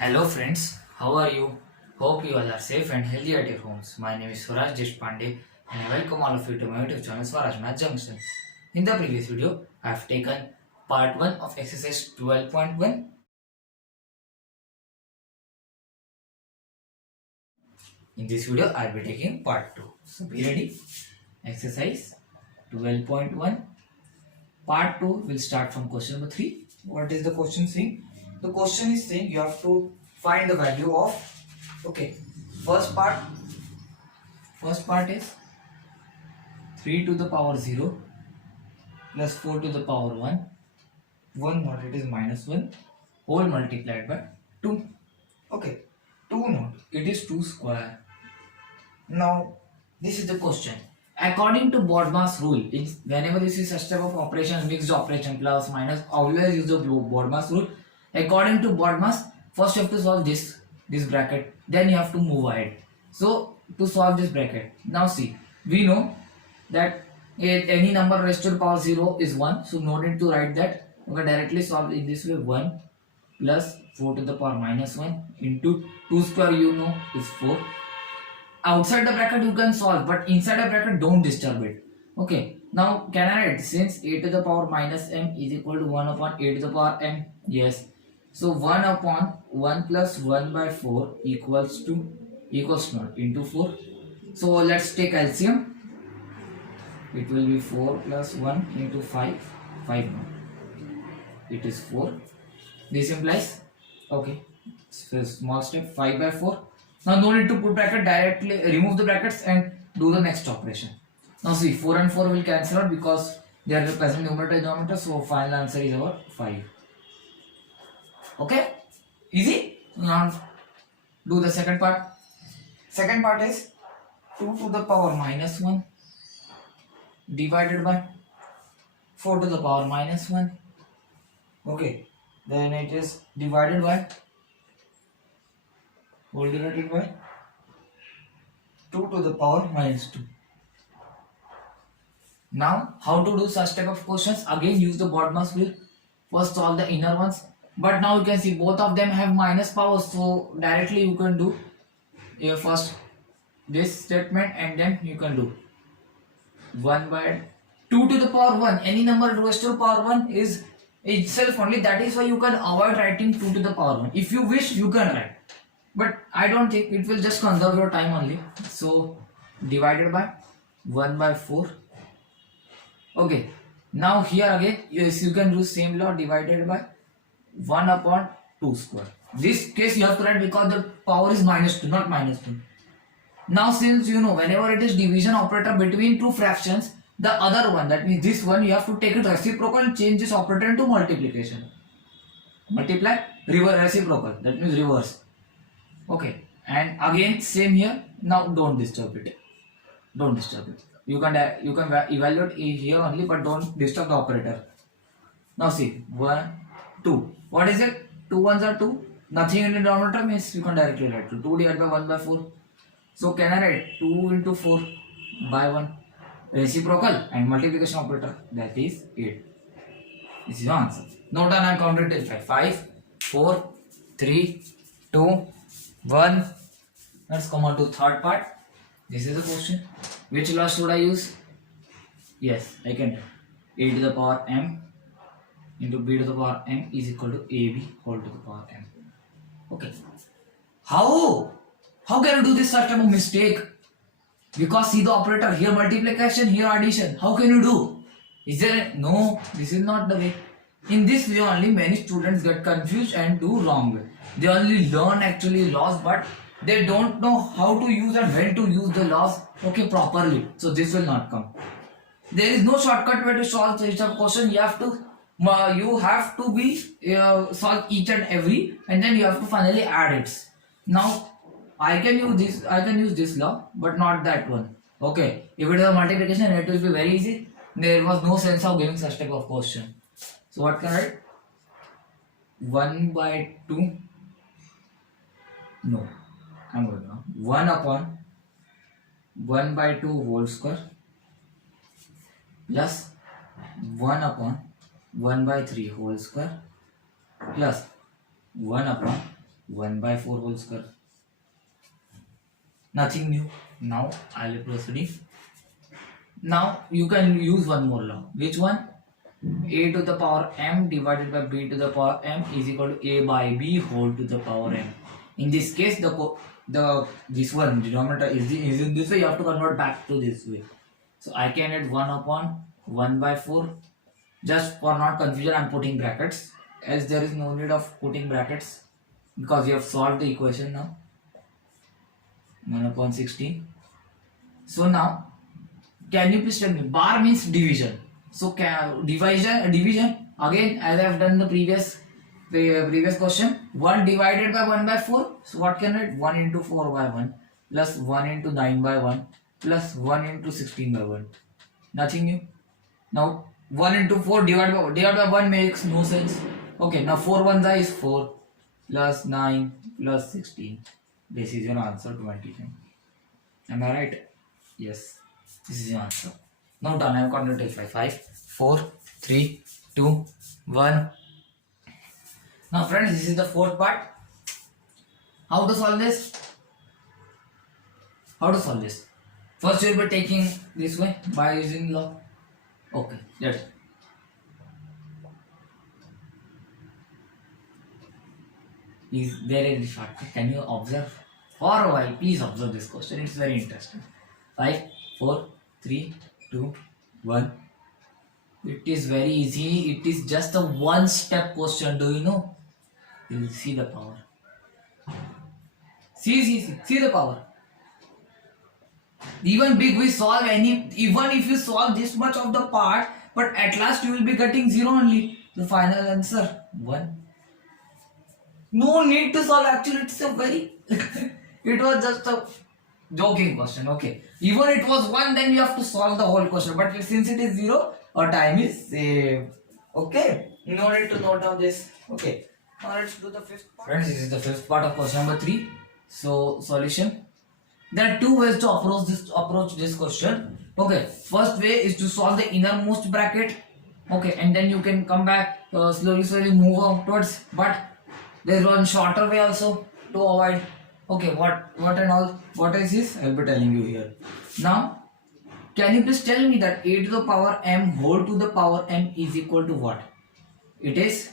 Hello friends, how are you? Hope you all are safe and healthy at your homes. My name is Swaraj Deshpande and I welcome all of you to my YouTube channel Swaraj Math Junction. In the previous video, I have taken part 1 of exercise 12.1. In this video, I will be taking part 2. So be ready. Exercise 12.1. Part 2 will start from question number 3. What is the question saying? The question is saying you have to find the value of, okay, first part is 3 to the power 0 plus 4 to the power 1. 1 not, it is minus 1 whole multiplied by 2. Okay, 2 not, it is 2 square. Now, this is the question. According to BODMAS rule, whenever you see such type of operation, mixed operation, plus, minus, always use the BODMAS rule. According to BODMAS, first you have to solve this bracket, then you have to move ahead. So, to solve this bracket, now see, we know that any number raised to the power 0 is 1, so no need to write that. You can directly solve in this way. 1 plus 4 to the power minus 1 into 2 square, you know, is 4. Outside the bracket you can solve, but inside the bracket don't disturb it. Okay, now can I write, since a to the power minus m is equal to 1 upon a to the power m? Yes. So 1 upon 1 plus 1 by 4 equals not into 4. So let's take LCM. It will be 4 plus 1 into 5 not. It is 4. This implies, okay, so small step, 5 by 4. Now no need to put bracket, directly remove the brackets and do the next operation. Now see, 4 and 4 will cancel out because they are present numerator and denominator, so final answer is our 5. Okay, easy. Now do the second part. Second part is 2 to the power minus 1 divided by 4 to the power minus 1. Okay, then it is divided by, whole divided by 2 to the power minus 2. Now, how to do such type of questions? Again, use the BODMAS rule. First solve the inner ones. But now you can see both of them have minus powers, so directly you can do first this statement and then you can do 1 by 2 to the power 1. Any number raised to the power 1 is itself only. That is why you can avoid writing 2 to the power 1. If you wish, you can write. But I don't think, it will just conserve your time only. So divided by 1 by 4. Okay. Now here again, yes, you can do same law, divided by 1 upon 2 square. This case you have to write because the power is minus 2, not minus 2. Now since you know, whenever it is division operator between two fractions, the other one, that means this one, you have to take it reciprocal and change this operator into multiplication. Multiply, reverse, reciprocal, that means reverse. Okay, and again same here. Now don't disturb it. Don't disturb it. You can evaluate here only, but don't disturb the operator. Now see, 1, 2. What is it? 2 ones are 2. Nothing in the denominator means you can directly write 2. 2 divided by 1 by 4. So can I write 2 into 4 by 1? Reciprocal and multiplication operator, that is 8. This is your answer. Note down and count it till 5. 5, 4, 3, 2, 1. Let's come on to third part. This is the question. Which law should I use? Yes, I can tell. A to the power m into b to the power m is equal to ab whole to the power m. Okay. How can you do this such type of mistake? Because see the operator, here multiplication, here addition. How can you do? Is there no? This is not the way. In this way only many students get confused and do wrong way. They only learn actually laws, but they don't know how to use and when to use the laws, okay, properly. So this will not come. There is no shortcut way to solve such a question. You have to be solve each and every, and then you have to finally add it. Now I can use this law, but not that one. Okay, if it is a multiplication, it will be very easy. There was no sense of giving such type of question. So what can I write? 1 by 2. No, I'm going to 1 upon 1 by 2 whole square plus 1 upon 1 by 3 whole square plus 1 upon 1 by 4 whole square. Nothing new. Now I will proceed. Now you can use one more law. Which one? A to the power m divided by b to the power m is equal to a by b whole to the power m. In this case, the this one denominator is in this way. You have to convert back to this way. So I can add 1 upon 1 by 4. Just for not confusion, I am putting brackets, as there is no need of putting brackets because you have solved the equation now. 1 upon 16. So now, can you please tell me? Bar means division. So division again, as I have done the previous question. 1 divided by 1 by 4. So what can I write? 1 into 4 by 1 plus 1 into 9 by 1 plus 1 into 16 by 1. Nothing new. Now 1 into 4 divided by 1 makes no sense. Okay, now 4 ones is 4 plus 9 plus 16. This is your answer 29. Am I right? Yes. This is your answer. Now done. I am going to take 5, 4, 3, 2, 1. Now friends, this is the fourth part. How to solve this? How to solve this? First you will be taking this way by using law. Okay, let's. Is very short. Can you observe? For a while, please observe this question. It's very interesting. 5, 4, 3, 2, 1. It is very easy. It is just a one-step question. Do you know? You will see the power. See the power. Even big we solve even if you solve this much of the part, but at last you will be getting 0 only. The final answer 1. No need to solve. Actually, it's a very it was just a joking question. Okay, even it was 1, then you have to solve the whole question, but since it is 0, our time is saved. Okay, no need to note down this. Okay, now let's do the fifth part. Friends, this is the fifth part of question number 3. So solution. There are two ways to approach this question. Okay, first way is to solve the innermost bracket. Okay, and then you can come back slowly move outwards. But there is one shorter way also to avoid. Okay, what and all? What is this? I will be telling you here. Now, can you please tell me that a to the power m whole to the power m is equal to what? It is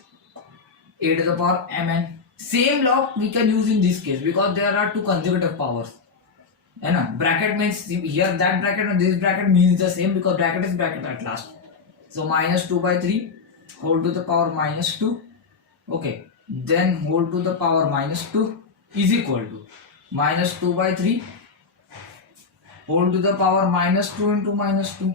a to the power mn. Same law we can use in this case because there are two consecutive powers. And bracket means here that bracket and this bracket means the same because bracket is bracket at last. So minus 2 by 3 whole to the power minus 2. Okay, then whole to the power minus 2 is equal to minus 2 by 3 whole to the power minus 2 into minus 2.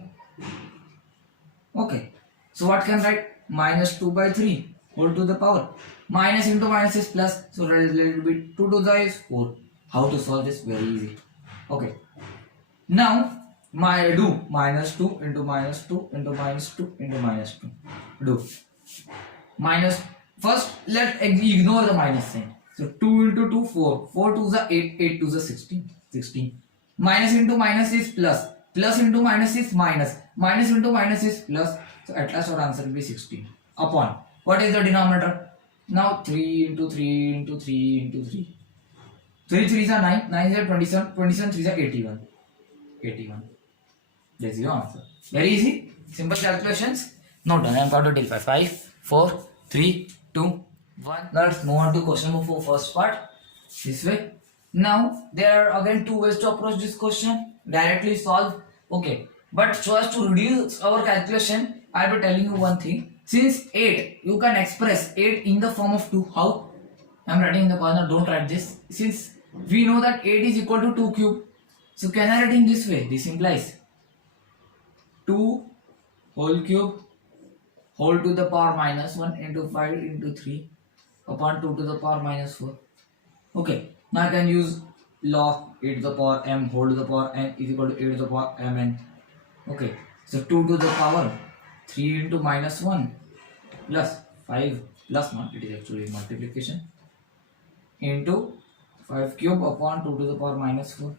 Okay, so what can write? Minus 2 by 3 whole to the power. Minus into minus is plus, so let it be 2 to the is 4. How to solve this? Very easy. Okay, now do minus 2 into minus 2 into minus 2 into minus 2. Do minus, first let ignore the minus sign. So 2 into 2 4, 4 to the 8, 8 to the 16. Minus into minus is plus, plus into minus is minus, minus into minus is plus. So at last our answer will be 16 upon what is the denominator? Now 3 into 3 into 3 into 3. 3 3s are 9, 9 is 27, 27 3s are 81. 81. That's your answer. Very easy, simple calculations. Note down. I am going to take 5, 4, 3, 2, 1. Now let's move on to question number 4, first part. This way. Now there are again two ways to approach this question. Directly solve. Okay. But so as to reduce our calculation, I will be telling you one thing. Since 8, you can express 8 in the form of 2. How? I am writing in the corner. Don't write this. Since we know that 8 is equal to 2 cube. So can I write in this way? This implies 2 whole cube whole to the power minus 1 into 5 into 3 upon 2 to the power minus 4. Okay. Now I can use law a to the power m whole to the power n is equal to a to the power mn. Okay. So 2 to the power 3 into minus 1 plus 5 plus 1, it is actually multiplication, into 5 cube upon 2 to the power minus 4.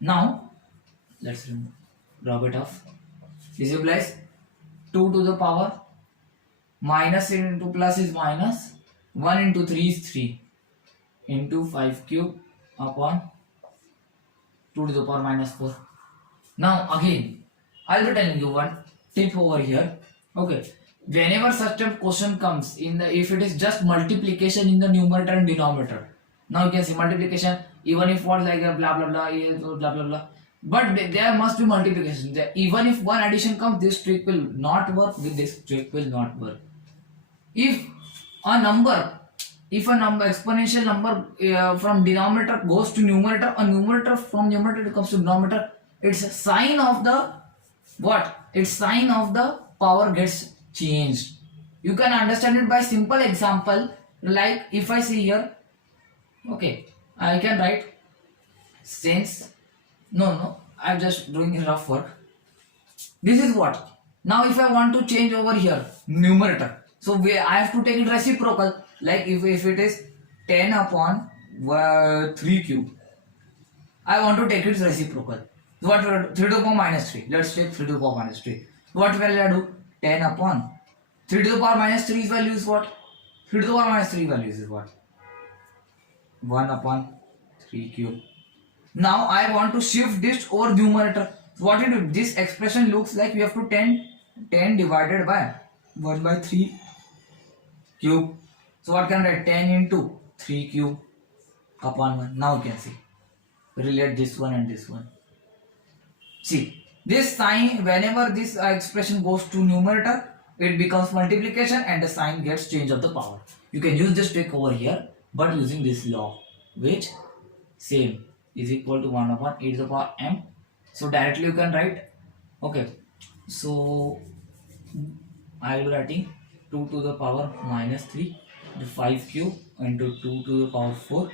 Now let's drop it off. This implies 2 to the power minus into plus is minus, 1 into 3 is 3. into 5 cube upon 2 to the power minus 4. Now again, I'll be telling you one tip over here. Okay, whenever such a question comes in the, if it is just multiplication in the numerator and denominator, now you can see multiplication, even if what like a blah blah blah blah blah blah, but there must be multiplication. Even if one addition comes, this trick will not work. With this trick will not work. If a number, if a number exponential number from denominator goes to numerator, a numerator from numerator comes to denominator, its sign of the what? Its sign of the power gets changed. You can understand it by simple example, like if I see here, okay, I can write since I'm just doing rough work. This is what? Now if I want to change over here numerator, so I have to take it reciprocal. Like if it is 10 upon 3 cube, I want to take its reciprocal. So what 3 to the power minus 3. Let's take 3 to the power minus 3. What value I do? 10 upon 3 to the power minus 3 value is what? 3 to the power minus 3 values is what? 1 upon 3 cube. Now I want to shift this over numerator. So what you do? This expression looks like we have to 10 divided by 1 by 3 cube. So what can I write? 10 into 3 cube upon 1. Now you can see. Relate this one and this one. See, this sign, whenever this expression goes to numerator, it becomes multiplication and the sign gets change of the power. You can use this trick over here, but using this law, which same is equal to 1 upon e to the power m. So directly you can write, okay, so I will be writing 2 to the power minus 3, the 5 cube into 2 to the power 4.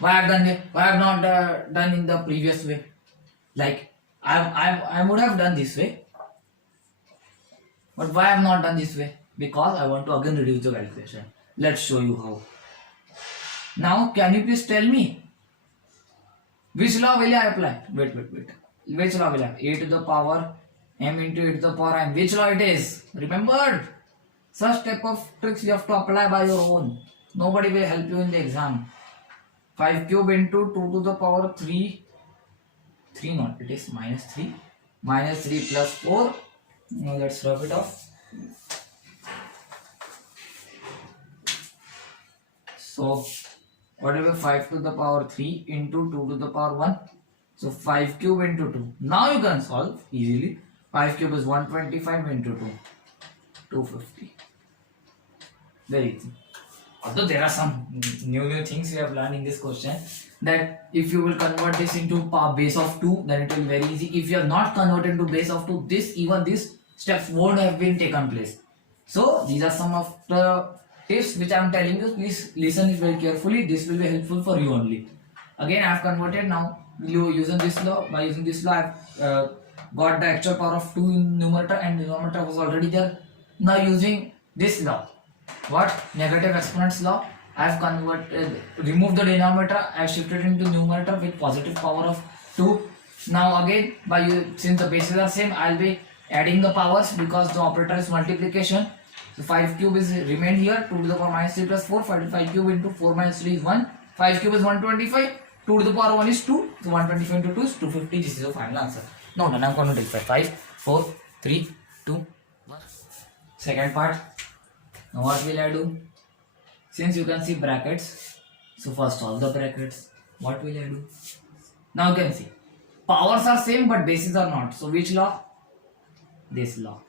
Why I have done it? Why I have not done in the previous way? Like I would have done this way, but why I have not done this way? Because I want to again reduce the calculation. Let's show you how. Now can you please tell me which law will I apply? Wait. Which law will I? A to the power m into e to the power n. Which law it is? Remember, such type of tricks you have to apply by your own. Nobody will help you in the exam. 5 cube into 2 to the power 3 not, it is minus 3. Minus 3 plus 4. Now let's rub it off. So whatever 5 to the power 3 into 2 to the power 1. So 5 cube into 2. Now you can solve easily. 5 cube is 125 into 2. 250. Very easy. Although there are some new things we have learned in this question, that if you will convert this into base of 2, then it will be very easy. If you have not converted into base of 2, even these steps won't have been taken place. So these are some of the tips which I am telling you. Please listen it very carefully. This will be helpful for you only. Again, I have converted now using this law. By using this law, I have got the actual power of 2 in numerator, and denominator was already there. Now using this law, what? Negative exponents law, I have converted, removed the denominator, I have shifted into numerator with positive power of 2. Now again, since the bases are same, I will be adding the powers because the operator is multiplication. So 5 cube is remained here, 2 to the power minus 3 plus 4, 5 cube into 4 minus 3 is 1, 5 cube is 125, 2 to the power 1 is 2, so 125 into 2 is 250, this is the final answer. No, I'm going to take 5, 4, 3, 2, 1. Second part. Now what will I do? Since you can see brackets, so first solve the brackets. What will I do? Now you can see powers are same but bases are not. So which law? This law.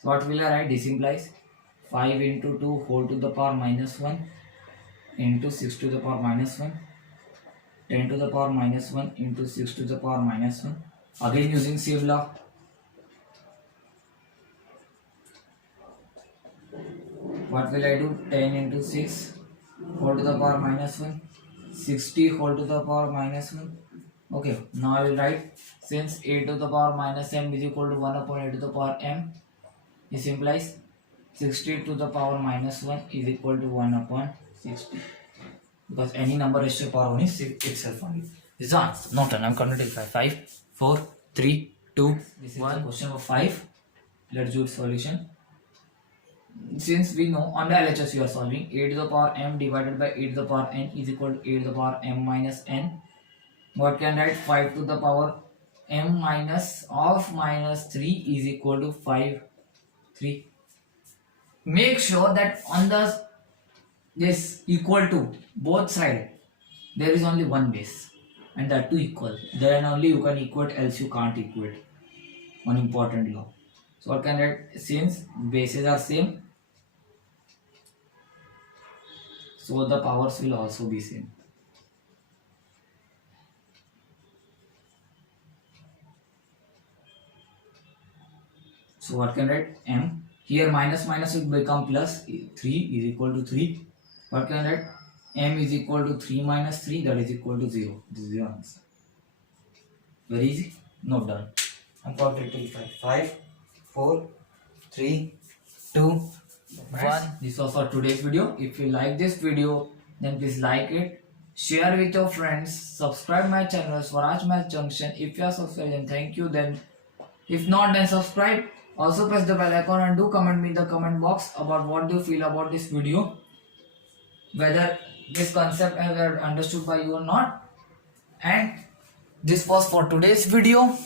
So what will I write? This implies 5 into 2 whole to the power minus 1 into 6 to the power minus 1, 10 to the power minus 1 into 6 to the power minus 1. Again using same law. What will I do? 10 into 6 whole to the power minus 1, 60 whole to the power minus 1. Okay, now I will write, since a to the power minus m is equal to 1 upon a to the power m, this implies 60 to the power minus 1 is equal to 1 upon 60. Because any number raised to the power 1 is itself only. This is the answer. Not done. I am counting 5, 4, 3, 2, this is 1. Question number 5. Let's do the solution. since we know on the LHS you are solving, 8 to the power m divided by 8 to the power n is equal to 8 to the power m minus n. What can write? 5 to the power m minus of minus 3 is equal to 5 3. Make sure that on the this equal to both side there is only one base, and that too equal. Then only you can equate, else you can't equate. One important law. So what can write? Since bases are same, so the powers will also be same. So what can write? M. Here minus minus will become plus. 3 is equal to 3. What can write? M is equal to 3 minus 3, that is equal to 0. This is the answer. Very easy. Note done. I'm completely fine. 5, 4, 3, 2, 1. This was for today's video. If you like this video, then please like it, share with your friends, subscribe my channel Swaraj Math Junction. If you are subscribed, then thank you. Then if not, then subscribe. Also press the bell icon and do comment me in the comment box about what do you feel about this video, whether this concept I have understood by you or not. And this was for today's video.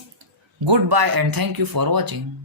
Goodbye and thank you for watching.